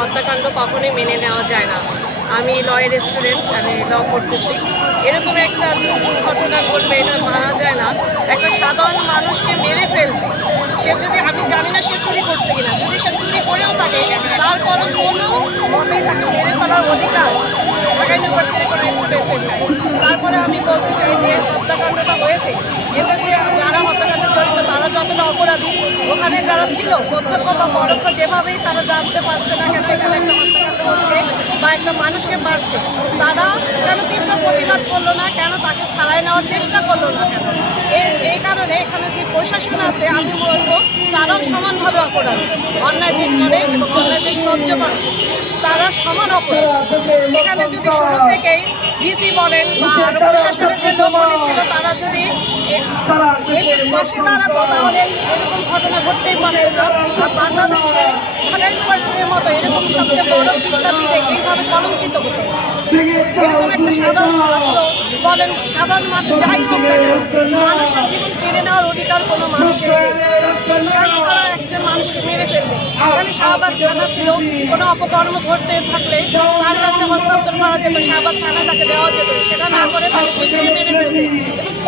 হত্যাকাণ্ড কখনোই মেনে নেওয়া যায় না। আমি লয়ের স্টুডেন্ট, আমি ল করতেছি। এরকম একটা দুর্ঘটনা ঘটবে এটা মানা যায় না। একটা সাধারণ মানুষকে মেরে ফেলবে, সে যদি, আমি জানি না সে চুরি করছে কিনা, যদি সে চুরি করেও থাকে তারপরও কোনো মতেই তাকে মেরে ফেলার অধিকার ঢাকা ইউনিভার্সিটির কোনো স্টুডেন্টের নাই। তারপরে আমি বলতে চাই যে হত্যাকাণ্ডটা হয়েছে, এদের যে যারা হত্যাকাণ্ডে জড়িত তারা যতটা অপরাধী, ওখানে যারা ছিল প্রত্যক্ষ বা পরোক্ষ যেভাবেই তারা জানতে পারছে না কেন এখানে একটা হত্যাকাণ্ড হচ্ছে বা একটা মানুষকে মারছে, তারা কেন তীব্র প্রতিবাদ করলো না, কেন তাকে ছাড়াই নেওয়ার চেষ্টা করলো না কেন? এই কারণে এখানে যে প্রশাসন আছে আমি বলবো তারাও সমানভাবে অপরাধী। অন্যায় যে করে এবং অন্যায় যে সহ্য করে তারা সমান অপরাধী। এখানে যদি শুরু থেকেই ডিসি বলেন বা আরো প্রশাসনের যে লোকগুলি ছিল তারা যদি দেশের পাশে দাঁড়াতো তাহলে এরকম ঘটনা ঘটতেই পারে না। আর বাংলাদেশে ঢাকা ইউনিভার্সিটির মতো এরকম সবচেয়ে বড় বিদ্যাপীঠে এইভাবে কলঙ্কিত হতো এরকম একটা সাধারণ ছাত্র বলেন, সাধারণ মানুষ যাই হোক না কেন, মানুষের জীবন কেড়ে নেওয়ার অধিকার কোনো মানুষের নেই। কারণ তারা একজন মানুষকে মেরে ফেলবে। এখানে শাহবাগ থানা ছিল, কোনো অপকর্ম ঘটতে থাকলে তার কাছে হস্তান্তর করা যেত, শাহবাগ থানা তাকে দেওয়া যেত, সেটা না করে তাকে ওইখানে মেরে ফেলছে।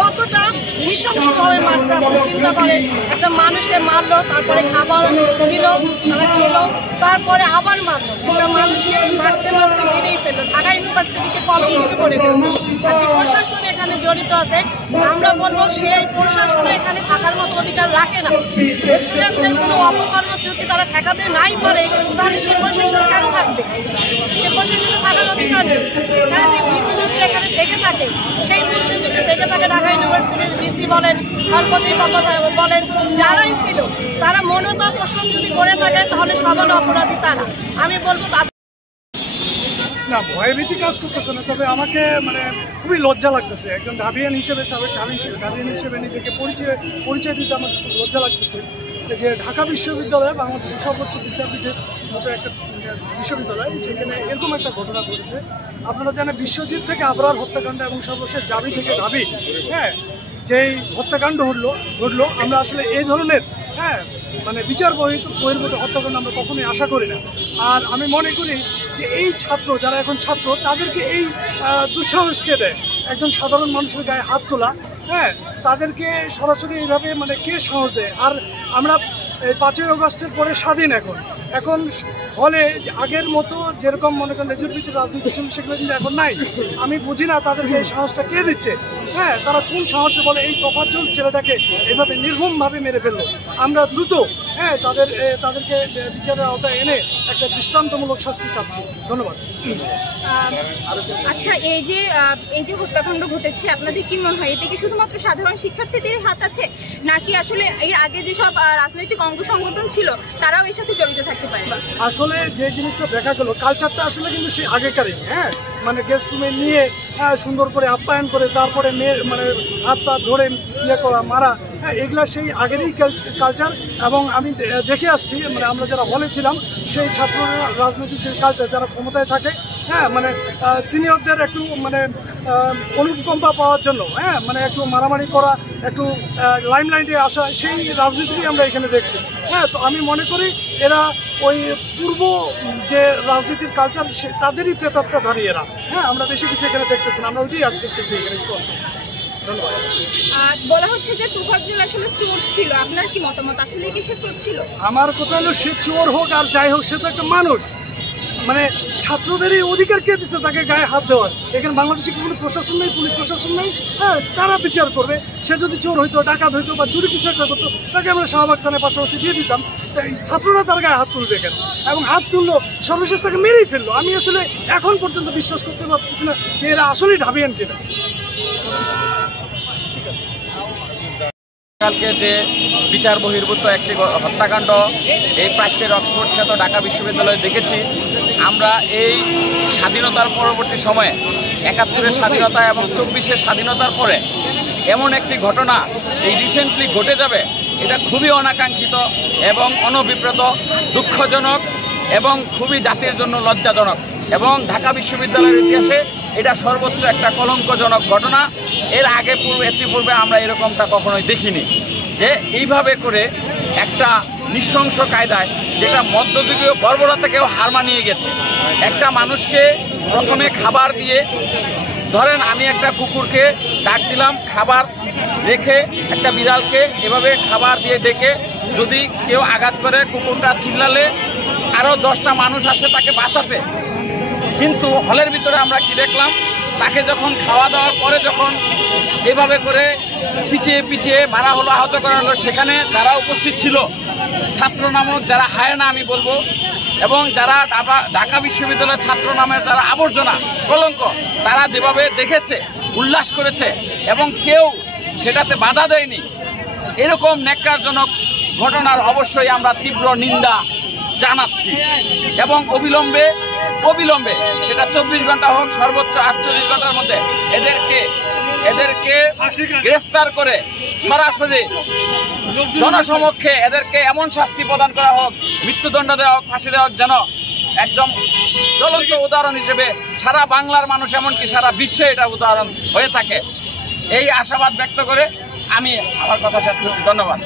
কতটা নৃশংসভাবে মারছে আপনি চিন্তা করেন। একটা মানুষকে মারলো, তারপরে খাবার দিল, তারা খেলো, তারপরে আবার মারলো। একটা মানুষকে মারতে মারতে মেরেই ফেললো, ঢাকা ইউনিভার্সিটিকে কলঙ্কিত করে ফেলছে। আর যে প্রশাসন এখানে জড়িত আছে আমরা বলবো সেই প্রশাসন এখানে থাকার মতো অধিকার রাখে না। স্টুডেন্টদের কোনো অপকর্ম যদি তারা ঠেকাতে নাই পারে তাহলে সে প্রশাসন কেন থাকবে? সে প্রশাসনে থাকার অধিকার নেই। এখানে যে ভিসি যদি এখানে থেকে থাকে, সেই মুহূর্তে যদি থেকে থাকে ঢাকা ইউনিভার্সিটির ভিসি বলেন আর কর্তৃপক্ষ বলেন যারাই ছিল, তারা মনত পোষণ যদি করে থাকে তাহলে সমান অপরাধী তারা। আমি বলবো না, ভয়ভীতি কাজ করতেছে না, তবে আমাকে মানে খুবই লজ্জা লাগতেছে একজন ঢাবিয়ান হিসেবে, সাবেক ঢাবিয়ান হিসেবে নিজেকে পরিচয় দিতে আমার খুব লজ্জা লাগতেছে যে ঢাকা বিশ্ববিদ্যালয় বাংলাদেশের সর্বোচ্চ বিদ্যাপীঠের মতো একটা বিশ্ববিদ্যালয়, সেখানে এরকম একটা ঘটনা ঘটেছে। আপনারা জানেন বিশ্বজিৎ থেকে আবরার হত্যাকাণ্ড এবং সর্বশেষ জাবি থেকে ঢাবি, হ্যাঁ, যেই হত্যাকাণ্ড ঘটলো আমরা আসলে এই ধরনের মানে বিচার বহির্ভূত হত্যাকাণ্ড আমরা কখনোই আশা করি না। আর আমি মনে করি যে এই ছাত্র যারা এখন ছাত্র তাদেরকে এই দুঃসাহসকে দেয় একজন সাধারণ মানুষের গায়ে হাত তোলা, হ্যাঁ, তাদেরকে সরাসরি এইভাবে মানে কে সাহস দেয়? আর আমরা 5ই আগস্টের পরে স্বাধীন, এখন ফলে আগের মতো যেরকম মনে করেন লেজুর ভিত্তিক রাজনীতি ছিল সেগুলো কিন্তু এখন নাই। আমি বুঝি না তাদেরকে এই সাহসটা কে দিচ্ছে, হ্যাঁ, তারা কোন সাহসে বলে এই তোফাজ্জল ছেলেটাকে এইভাবে নির্মমভাবে মেরে ফেললো। আমরা দ্রুত তাদেরকে বিচারের আওতায় এনে একটা দৃষ্টান্তমূলক শাস্তি চাচ্ছি। ধন্যবাদ। আচ্ছা, এই যে হত্যাকাণ্ড ঘটেছে আপনাদের কি মনে হয় এতে কি শুধুমাত্র সাধারণ শিক্ষার্থীদের হাত আছে, নাকি আসলে এর আগে যেসব রাজনৈতিক অঙ্গ সংগঠন ছিল তারাও এর সাথে জড়িত থাকতে পারে? আসলে যে জিনিসটা দেখা গেল কালচারটা আসলে কিন্তু সেই আগেকারই, হ্যাঁ, মানে গেস্ট রুমে নিয়ে সুন্দর করে আপ্যায়ন করে তারপরে মানে হাত পা ধরে করা মারা, হ্যাঁ, এগুলা সেই আগেরই কালচার। এবং আমি দেখে আসছি মানে আমরা যারা হলে ছিলাম সেই ছাত্র রাজনৈতিক যে কালচার, যারা ক্ষমতায় থাকে, হ্যাঁ, মানে সিনিয়রদের একটু মানে অনুকম্পা পাওয়ার জন্য, হ্যাঁ, মানে একটু মারামারি করা, একটু লাইমলাইটে আসা, সেই রাজনীতি আমরা এখানে দেখছি। হ্যাঁ, তো আমি মনে করি এরা ওই পূর্ব যে রাজনীতির কালচার তাদেরই প্রেতাত্মাধারী এরা। হ্যাঁ, আমরা বেশি কিছু এখানে দেখতেছি না, আমরা ওইটাই আর দেখতেছি এখানে স্পষ্ট। বলা হচ্ছে যে তোফাজ্জল আসলে চোর ছিল, আপনার কি মতামত? আসলে কি সে চোর ছিল? আমার কথা হলো সে চোর হোক আর যাই হোক সে তো একটা মানুষ, মানে ছাত্রদেরই অধিকার কে দিচ্ছে তাকে গায়ে হাত দেওয়ার? এখানে বাংলাদেশে কোনো প্রশাসন নেই, পুলিশ প্রশাসন নেই, হ্যাঁ, তারা বিচার করবে। সে যদি চোর হইতো, ডাকাত হইতো বা চুরি কিছু একটা করতো তাকে আমরা শাহবাগ থানার পাশাপাশি দিয়ে দিতাম। তাই ছাত্ররা তার গায়ে হাত তুলবে কেন? এবং হাত তুললো, সর্বশেষ তাকে মেরেই ফেললো। আমি আসলে এখন পর্যন্ত বিশ্বাস করতে পারতেছি না যে এরা আসলেই ঢাবিয়ান কিনা। কালকে যে বিচার বহির্ভূত একটি হত্যাকাণ্ড এই প্রাচ্যের অক্সফোর্ড খ্যাত ঢাকা বিশ্ববিদ্যালয়ে দেখেছি, আমরা এই স্বাধীনতার পরবর্তী সময়ে 71-এর স্বাধীনতা এবং 24-এর স্বাধীনতার পরে এমন একটি ঘটনা এই রিসেন্টলি ঘটে যাবে, এটা খুবই অনাকাঙ্ক্ষিত এবং অনভিপ্রেত, দুঃখজনক এবং খুবই জাতির জন্য লজ্জাজনক। এবং ঢাকা বিশ্ববিদ্যালয়ের ইতিহাসে এটা সর্বোচ্চ একটা কলঙ্কজনক ঘটনা। এর পূর্বে আমরা এরকমটা কখনোই দেখিনি যে এইভাবে করে একটা নৃশংস কায়দায়, যেটা মধ্যযুগীয় বর্বরতাকেও হার মানিয়ে গেছে। একটা মানুষকে প্রথমে খাবার দিয়ে, ধরেন আমি একটা কুকুরকে ডাক দিলাম, খাবার রেখে একটা বিড়ালকে এভাবে খাবার দিয়ে ডেকে যদি কেউ আঘাত করে, কুকুরটা চিল্লালে আরও 10টা মানুষ আসে তাকে বাঁচাতে। কিন্তু হলের ভিতরে আমরা কি দেখলাম, তাকে যখন খাওয়া দাওয়ার পরে যখন এভাবে করে পিছিয়ে পিছিয়ে মারা হলো, আহত করা হলো, সেখানে যারা উপস্থিত ছিল, ছাত্র নামক যারা হায়না আমি বলবো, এবং যারা ঢাকা বিশ্ববিদ্যালয়ের ছাত্র নামের যারা আবর্জনা কলঙ্ক, তারা যেভাবে দেখেছে, উল্লাস করেছে এবং কেউ সেটাতে বাধা দেয়নি, এরকম ন্যাক্কারজনক ঘটনার অবশ্যই আমরা তীব্র নিন্দা জানাচ্ছি। এবং অবিলম্বে সেটা 24 ঘন্টা হোক, সর্বোচ্চ 48 ঘন্টার মধ্যে এদেরকে গ্রেফতার করে সরাসরি জনসমক্ষে এদেরকে এমন শাস্তি প্রদান করা হোক, মৃত্যুদণ্ড দেওয়া হোক, ফাঁসি দেওয়া হোক, যেন একদম জ্বলন্ত উদাহরণ হিসেবে সারা বাংলার মানুষ, এমনকি সারা বিশ্বে এটা উদাহরণ হয়ে থাকে। এই আশাবাদ ব্যক্ত করে আমি আমার কথা শেষ করছি। ধন্যবাদ।